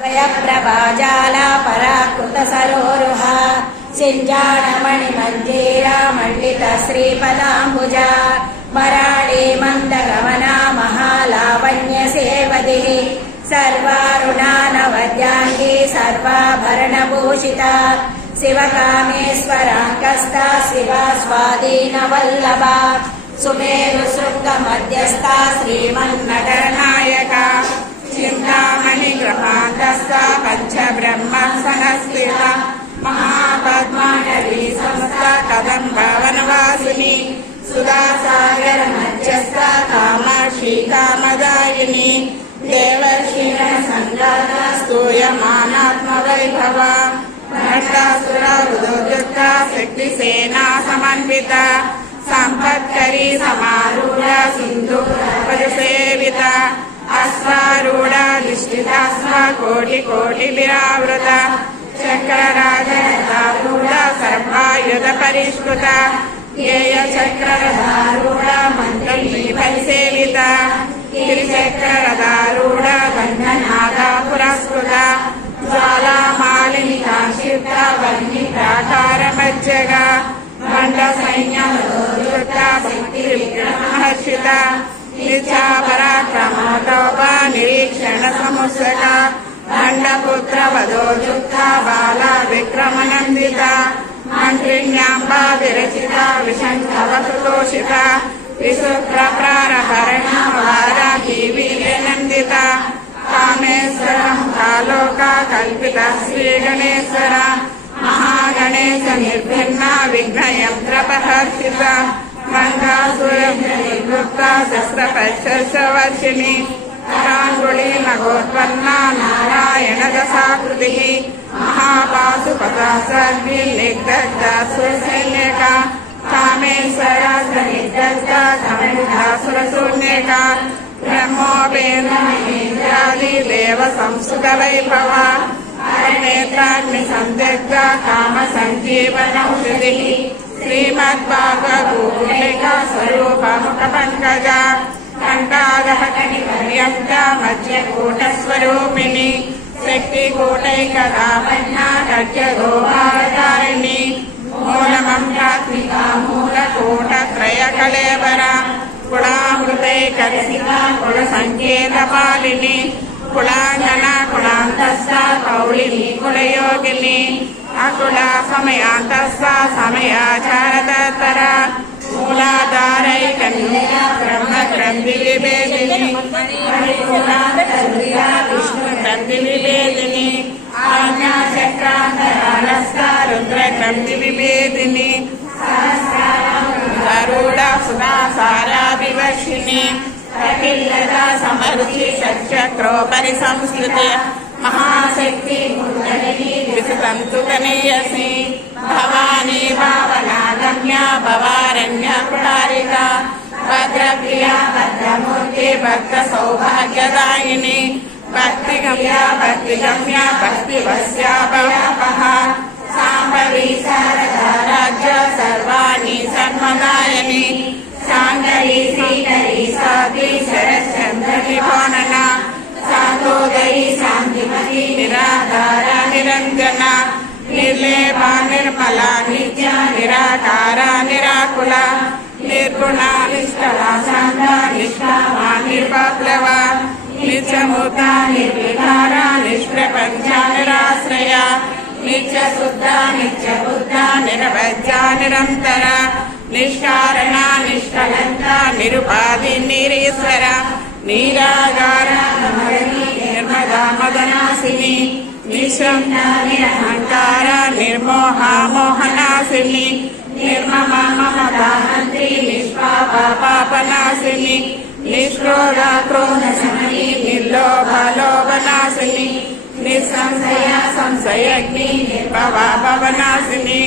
प्रभाजाला पराकृत सरोरुहा सिञ्जाणमणिमञ्जीरा मण्डित श्रीपदाम्बुजा मराळे मन्दगमना महालावण्यसेवदिः सर्वारुणानवद्याङ्गी सर्वाभरणभूषिता शिवकामेश्वराङ्कस्था शिवा स्वाधीनवल्लभा सुमेरुसृङ्गमध्यस्था श्रीमन्नटनायका चिन्तामणि गृहान्तस्था पञ्चब्रह्मसनस्थिता महापद्मानवी संस्था कदम्बवनवासिनी सुधासागर मध्यस्था कामाक्षी कामदायिनी देवर्षिणसङ्गाता स्तूयमानात्मवैभवा भण्डासुरवृदोद्युक्ता शक्तिसेना समन्विता सम्पत्करी समारूढा सिन्धुपरिसेविता अश्वारूढा निष्ठितास्वा कोटिकोटिविरावृता चक्रराजरूढा सर्वायुध परिष्कृता ध्येयचक्ररथारूढा मन्त्रीपरिसेविता गिरिचक्ररथारूढा गन्धनादा पुरस्कृता ज्वालामालिनिकाक्षिप्ता वह्निप्राकारमज्जगा भण्डसैन्यमधोधृता भक्तिविग्रहर्षिता निजा पराक्रमोटोपा निरीक्षणसमुत्सका भण्डपुत्रवधोजुक्ता बाला विक्रमनन्दिता मन्त्रिण्याम्बा विरचिता विशङ्खवसुतोषिता विशुक्रप्रारहरणा वाराहीवीर्यनन्दिता कामेश्वरं कालोका कल्पिता श्रीगणेश्वर महागणेश निर्भिन्ना विघ्नयन्त्रपहर्षिता गङ्गासुरनिवृत्ता शस्त्रपशर्षवर्षिणी कराङ्गुली नगोत्पन्ना नारायणदशाकृतिः महापाशुपता सर्विर्निग्धता सुसैन्यका कामेश्वरा सनिग्धता कमलासुरशून्यका ब्रह्मोपेन्द्रादिदेव संस्कृतवैभवा नेत्राग्निसन्दिग्धा कामसञ्जीवनौषधिः श्रीमद्भागवतगुणिका स्वरूपमुखपङ्कजा कण्ठागहकनिपर्यन्ता मध्यकूटस्वरूपिणी शक्तिकूटैकदापन्ना गजगोभारतारिणी मूलमन्त्रात्मिका मूलकूटत्रयकलेवरा कुलामृतैकरसिका कुलसङ्केतपालिनी कुलाङ्गना कुलान्तस्था कौलिनी कुलयोगिनी अकुला समयान्तस्था समयाचारतत्परा मूलाधारैकन्या ब्रह्मग्रन्थिविभेदिनी विष्णुग्रन्थिविभेदिनी आज्ञाचक्रान्तरालस्था रुद्रग्रन्थिविभेदिनी गरुडा सुधासाराभिवर्षिणी अखिलता समरुचि षट्चक्रोपरि संस्कृते महाशक्ति विसुतन्तुतनीयसी भवानी भावनागम्या भवारण्य कुटारिका भद्रप्रिया भद्रमूर्ति भक्तसौभाग्यदायिनी भक्तिगम्या भक्तिगम्या भक्तिवस्यापहा साम्भवी शारदा राज्य सर्वाणि सन्मदायिनी शाङ्करी श्रीकरी साध्वी शरच्चन्द्रविभोनना सातोदयी शान्तिमती निराधारा निरञ्जना निर्लेपा निर्मला नित्या निराकारा निराकुला निर्गुणा निष्कला शान्ता निष्कामा निर्विप्लवा नित्यमुक्ता निर्विकारा निष्प्रपञ्चा निराश्रया नित्यशुद्धा नित्यबुद्धा निरवज्जा निरन्तरा निष्कारणा निष्कलङ्का निरुपाधि निरीश्वरा निरागारा निर्मदा मदनासिनी निःशम्या निरहङ्कारा निर्मोहा मोहनासिनी निर्ममा ममताहन्त्री निष्पापा पापनासिनी निष्क्रोधा क्रोधशमनी निर्लोभा लोभनासिनी निःसंशया संशयग्नि निर्भवा भवनासिनी